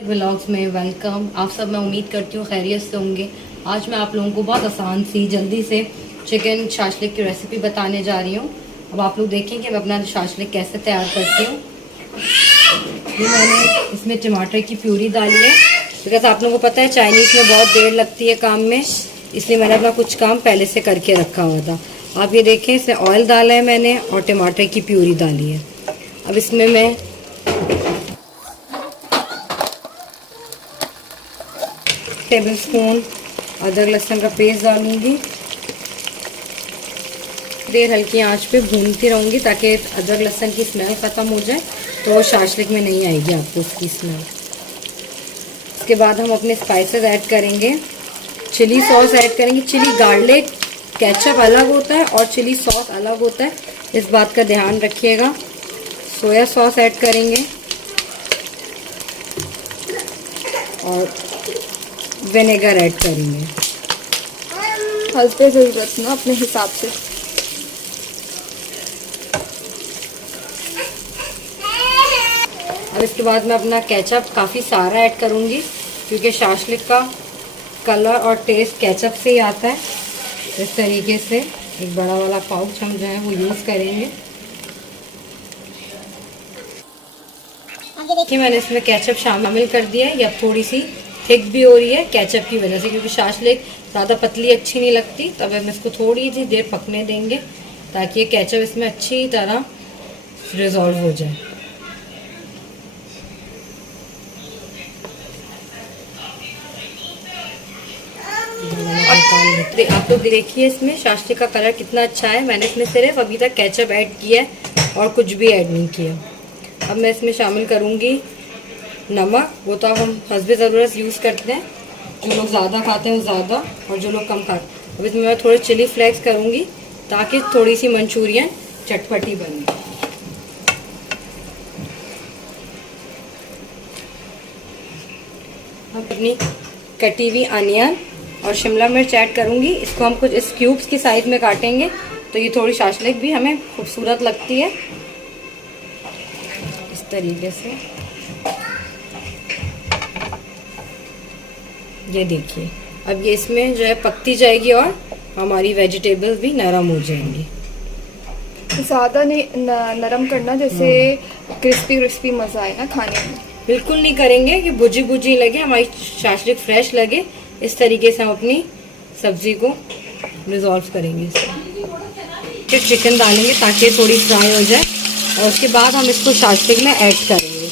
Vlogs में welcome. आप सब, मैं उम्मीद करती हूँ खैरियत से होंगे। आज मैं आप लोगों को बहुत आसान सी जल्दी से चिकन शाशलिक की रेसिपी बताने जा रही हूँ। अब आप लोग देखें कि मैं अपना शाशलिक कैसे तैयार करती हूँ। ये मैंने इसमें टमाटर की प्यूरी डाली है, बिकॉज आप लोगों को पता है चाइनीज़ में बहुत देर लगती है काम में, इसलिए मैंने अपना कुछ काम पहले से करके रखा हुआ था। आप ये देखें, इसमें ऑयल डाला है मैंने और टमाटर की प्यूरी डाली है। अब इसमें मैं टेबलस्पून अदरक लहसुन का पेस्ट डालूंगी। देर हल्की आंच पे भूनती रहूंगी ताकि अदरक लहसुन की स्मेल ख़त्म हो जाए, तो वो शाशलिक में नहीं आएगी आपको उसकी स्मेल। इसके बाद हम अपने स्पाइसेस ऐड करेंगे। चिली सॉस ऐड करेंगे। चिली गार्लिक केचप अलग होता है और चिली सॉस अलग होता है, इस बात का ध्यान रखिएगा। सोया सॉस ऐड करेंगे और विनेगर ऐड करेंगे हल्के ज़रूरत ना अपने हिसाब से। अब इसके बाद मैं अपना केचप काफ़ी सारा ऐड करूँगी, क्योंकि शाशलिक का कलर और टेस्ट केचप से ही आता है। इस तरीके से एक बड़ा वाला पाउच हम जो है वो यूज़ करेंगे। देखिए, मैंने इसमें केचप शामिल कर दिया है। या थोड़ी सी थिक भी हो रही है केचप की वजह से, क्योंकि शाशलिक ज़्यादा पतली अच्छी नहीं लगती। तब हम इसको थोड़ी सी देर पकने देंगे ताकि ये केचप इसमें अच्छी तरह रिजॉल्व हो जाए। आप लोग देखिए इसमें शाशलिक का कलर कितना अच्छा है। मैंने इसमें सिर्फ अभी तक केचप ऐड किया है और कुछ भी ऐड नहीं किया। अब मैं इसमें शामिल करूँगी नमक। वो तो हम हस्बे ज़रूरत यूज़ करते हैं, जो लोग ज़्यादा खाते हैं ज़्यादा और जो लोग कम खाते हैं। अब इसमें मैं थोड़े चिली फ्लेक्स करूँगी ताकि थोड़ी सी मंचूरियन चटपटी बने। अब अपनी कटी हुई अनियन और शिमला मिर्च ऐड करूँगी। इसको हम कुछ इस क्यूब्स की साइज में काटेंगे, तो ये थोड़ी शाशलिक भी हमें खूबसूरत लगती है। इस तरीके से ये देखिए, अब ये इसमें जो है पकती जाएगी और हमारी वेजिटेबल्स भी नरम हो जाएंगी। ज़्यादा नहीं नरम करना, जैसे क्रिस्पी क्रिस्पी मज़ा आए ना खाने में। बिल्कुल नहीं करेंगे कि बुझी बुझी लगे, हमारी शाशलिक फ्रेश लगे। इस तरीके से हम अपनी सब्जी को रिजॉल्व करेंगे। फिर चिकन डालेंगे ताकि थोड़ी फ्राई हो जाए और उसके बाद हम इसको शाशलिक में ऐड करेंगे।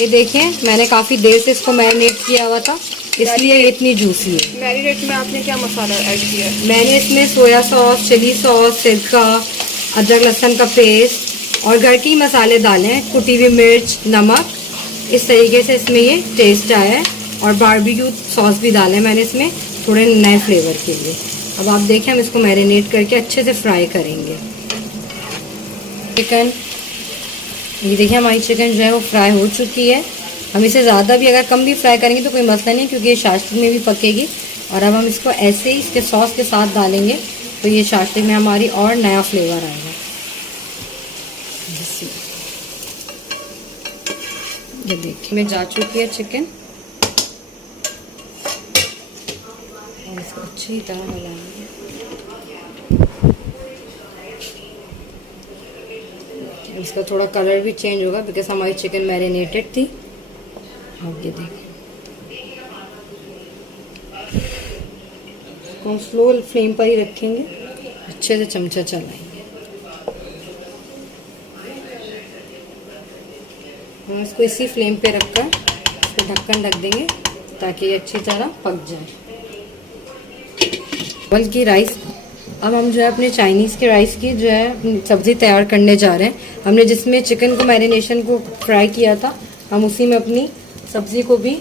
ये देखिए, मैंने काफ़ी देर से इसको मैरिनेट किया हुआ था, इसलिए इतनी जूसी है। मैरिनेट में आपने क्या मसाला ऐड किया है? मैंने इसमें सोया सॉस, चिली सॉस, सिरका, अदरक लहसुन का पेस्ट और घर के ही मसाले डाले हैं। कुटी हुई मिर्च, नमक, इस तरीके से इसमें ये टेस्ट आया है। और बारबेक्यू सॉस भी डाले मैंने इसमें थोड़े नए फ्लेवर के लिए। अब आप देखें, हम इसको मैरिनेट करके अच्छे से फ्राई करेंगे। चिकन, ये देखिए हमारी चिकन जो है वो फ्राई हो चुकी है। हम इसे ज़्यादा भी अगर कम भी फ्राई करेंगे तो कोई मसला नहीं, क्योंकि ये शाशलिक में भी पकेगी। और अब हम इसको ऐसे ही इसके सॉस के साथ डालेंगे, तो ये शाशलिक में हमारी और नया फ्लेवर आएगा। ये देखिए, मैं जा चुकी है चिकन, और इसको अच्छी तरह मिलाएंगे। इसका थोड़ा कलर भी चेंज होगा बिकॉज हमारी चिकन मैरिनेटेड थी। अब ये देखिए, इसको हम स्लो फ्लेम पर ही रखेंगे, अच्छे से चमचा चलाएंगे। हम इसको इसी फ्लेम पे रखकर इसको ढक्कन ढक देंगे ताकि ये अच्छी तरह पक जाए। बल्कि राइस, अब हम जो है अपने चाइनीज़ के राइस की जो है सब्ज़ी तैयार करने जा रहे हैं। हमने जिसमें चिकन को मैरिनेशन को फ्राई किया था, हम उसी में अपनी सब्ज़ी को भी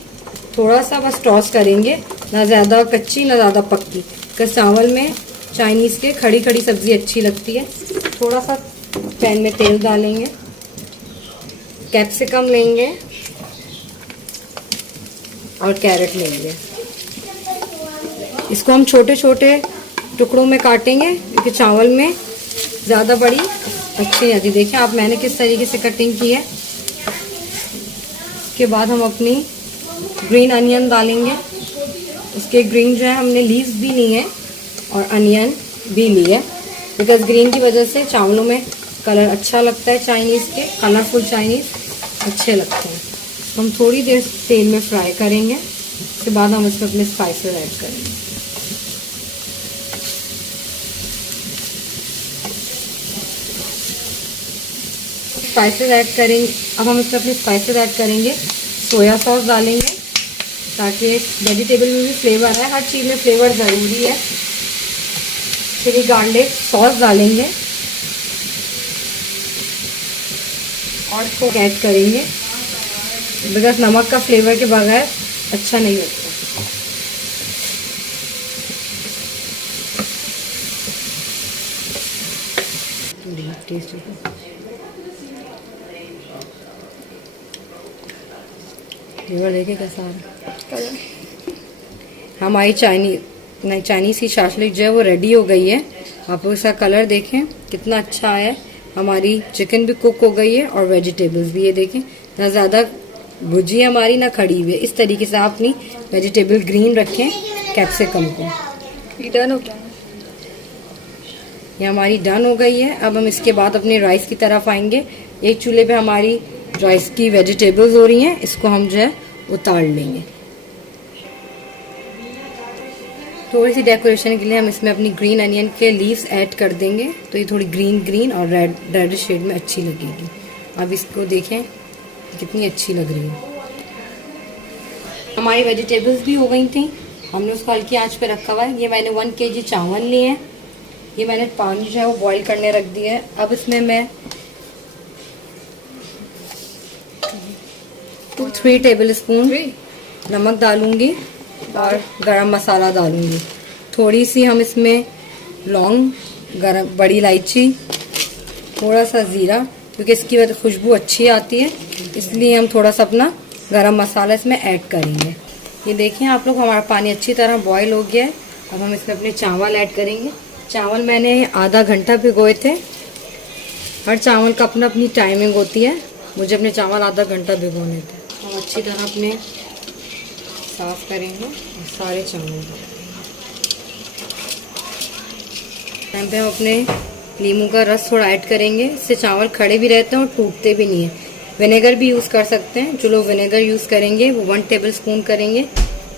थोड़ा सा बस टॉस करेंगे, ना ज़्यादा कच्ची ना ज़्यादा पक्की। क्योंकि चावल में चाइनीज़ के खड़ी खड़ी सब्ज़ी अच्छी लगती है। थोड़ा सा पैन में तेल डालेंगे, कैप्सिकम लेंगे और कैरेट लेंगे। इसको हम छोटे छोटे टुकड़ों में काटेंगे, क्योंकि चावल में ज़्यादा बड़ी अच्छी नहीं आती। देखिए आप मैंने किस तरीके से कटिंग की है। उसके बाद हम अपनी ग्रीन अनियन डालेंगे। उसके ग्रीन जो है हमने लीव्स भी ली है और अनियन भी ली है, बिकॉज ग्रीन की वजह से चावलों में कलर अच्छा लगता है। चाइनीज़ के कलरफुल चाइनीज़ अच्छे लगते हैं। हम थोड़ी देर तेल में फ्राई करेंगे। उसके बाद हम इसमें अपने स्पाइसेस ऐड करेंगे। स्पाइसेस ऐड करेंगे। अब हम इसमें अपने स्पाइसेस ऐड करेंगे। सोया सॉस डालेंगे ताकि वेजिटेबल में भी फ्लेवर है। हर चीज़ में फ्लेवर ज़रूरी है। चिली गार्लिक सॉस डालेंगे और इसको ऐड करेंगे, बिकॉज नमक का फ्लेवर के बगैर अच्छा नहीं लगता। टेस्ट फ्लेवर देखे कैसा आ रहा है। हमारी चाइनीज़ की शाशलिक जो है वो रेडी हो गई है। आप इसका कलर देखें कितना अच्छा है। हमारी चिकन भी कुक हो गई है और वेजिटेबल्स भी, ये देखें ना ज़्यादा भुजी हमारी ना खड़ी हुई है। इस तरीके से आप अपनी वेजिटेबल ग्रीन रखें कैप्सिकम को। डन हो गया, ये हमारी डन हो गई है। अब हम इसके बाद अपने राइस की तरफ आएंगे। एक चूल्हे पे हमारी राइस की वेजिटेबल्स हो रही हैं, इसको हम जो है उतार लेंगे। थोड़ी सी डेकोरेशन के लिए हम इसमें अपनी ग्रीन अनियन के लीव्स ऐड कर देंगे, तो ये थोड़ी ग्रीन और रेड शेड में अच्छी लगेगी। अब इसको देखें कितनी अच्छी लग रही है। हमारी वेजिटेबल्स भी हो गई थी, हमने उसको हल्की आंच पे रखा हुआ है। ये मैंने 1 kg चावल लिए हैं। ये मैंने पानी जो है वो बॉईल करने रख दिया है। अब इसमें मैं 3 टेबलस्पून नमक डालूंगी और गरम मसाला डालूंगी। थोड़ी सी हम इसमें लौंग, बड़ी इलायची, थोड़ा सा ज़ीरा, क्योंकि इसकी वजह खुशबू अच्छी आती है, इसलिए हम थोड़ा सा अपना गरम मसाला इसमें ऐड करेंगे। ये देखिए आप लोग, हमारा पानी अच्छी तरह बॉईल हो गया है। अब हम इसमें अपने चावल ऐड करेंगे। चावल मैंने आधा घंटा भिगोए थे। हर चावल का अपनी टाइमिंग होती है। मुझे अपने चावल आधा घंटा भिगोने थे। हम अच्छी तरह अपने साफ करेंगे और सारे चावल टाइम पे हम अपने नींबू का रस थोड़ा ऐड करेंगे। इससे चावल खड़े भी रहते हैं और टूटते भी नहीं है। विनेगर भी यूज़ कर सकते हैं। जो लोग विनेगर यूज़ करेंगे वो 1 टेबलस्पून करेंगे।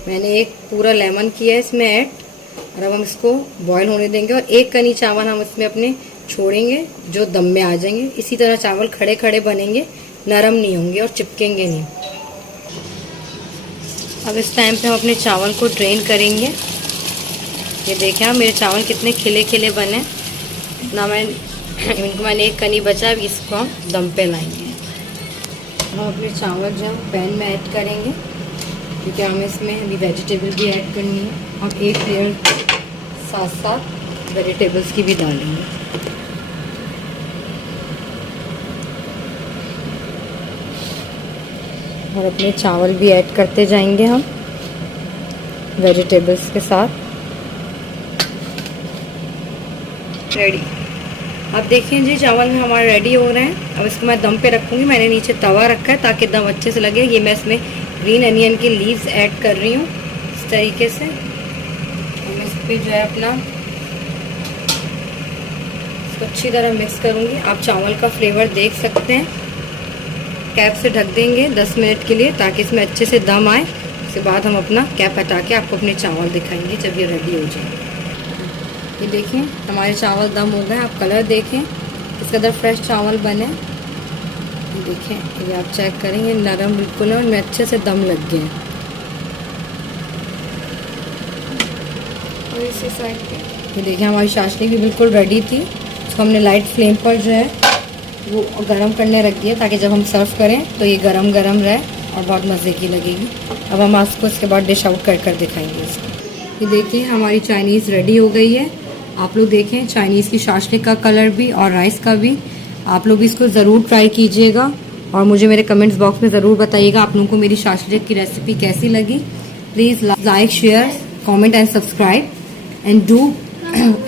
मैंने एक पूरा लेमन किया है इसमें ऐड। और अब हम इसको बॉईल होने देंगे और 1 कनी चावल हम इसमें अपने छोड़ेंगे जो दम में आ जाएंगे। इसी तरह चावल खड़े खड़े बनेंगे, नरम नहीं होंगे और चिपकेंगे नहीं। अब इस टाइम पे हम अपने चावल को ड्रेन करेंगे। ये देखें आप मेरे चावल कितने खिले खिले बने ना। इनको मैंने 1 कनी बचा, अब इसको हम दम पे लाएंगे। हम अपने चावल जो है पैन में ऐड करेंगे, क्योंकि हमें इसमें अभी वेजिटेबल भी ऐड करनी है। हम एक लेयर साथ साथ वेजिटेबल्स की भी डालेंगे। और अपने चावल भी ऐड करते जाएंगे हम वेजिटेबल्स के साथ। रेडी। अब देखिए जी चावल में हमारे रेडी हो रहे हैं। अब इसको मैं दम पे रखूँगी। मैंने नीचे तवा रखा है ताकि दम अच्छे से लगे। ये मैं इसमें ग्रीन अनियन के लीव्स ऐड कर रही हूँ इस तरीके से। मैं इस पर जो है अपना इसको अच्छी तरह मिक्स करूँगी। आप चावल का फ्लेवर देख सकते हैं। कैप से ढक देंगे 10 मिनट के लिए ताकि इसमें अच्छे से दम आए। उसके बाद हम अपना कैप हटा के आपको अपने चावल दिखाएंगे जब ये रेडी हो जाए। ये देखिए हमारे चावल दम हो गए। आप कलर देखें किस कदर फ्रेश चावल बने। ये देखें, ये आप चेक करें, ये नरम बिल्कुल है और इनमें अच्छे से दम लग गए हैं। और इसी साइड पे ये देखिए हमारी शाशली भी बिल्कुल रेडी थी। इसको हमने लाइट फ्लेम पर जो है वो गरम करने रख दिया ताकि जब हम सर्व करें तो ये गरम गरम रहे और बहुत मज़े की लगेगी। अब हम आपको इसके बाद डिश आउट कर दिखाएंगे इसको। ये देखिए हमारी चाइनीज़ रेडी हो गई है। आप लोग देखें चाइनीज़ की शाशलिक का कलर भी और राइस का भी। आप लोग भी इसको ज़रूर ट्राई कीजिएगा और मुझे मेरे कमेंट्स बॉक्स में ज़रूर बताइएगा आप लोगों को मेरी शाशलिक की रेसिपी कैसी लगी। Please like, share, comment and subscribe and do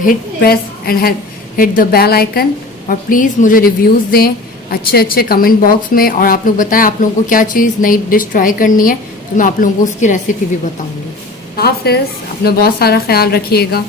hit press and hit the bell icon और प्लीज़ मुझे रिव्यूज़ दें अच्छे अच्छे कमेंट बॉक्स में, और आप लोग बताएं आप लोगों को क्या चीज़ नई डिश ट्राई करनी है, तो मैं आप लोगों को उसकी रेसिपी भी बताऊंगी। हाफिज़, अपना बहुत सारा ख्याल रखिएगा।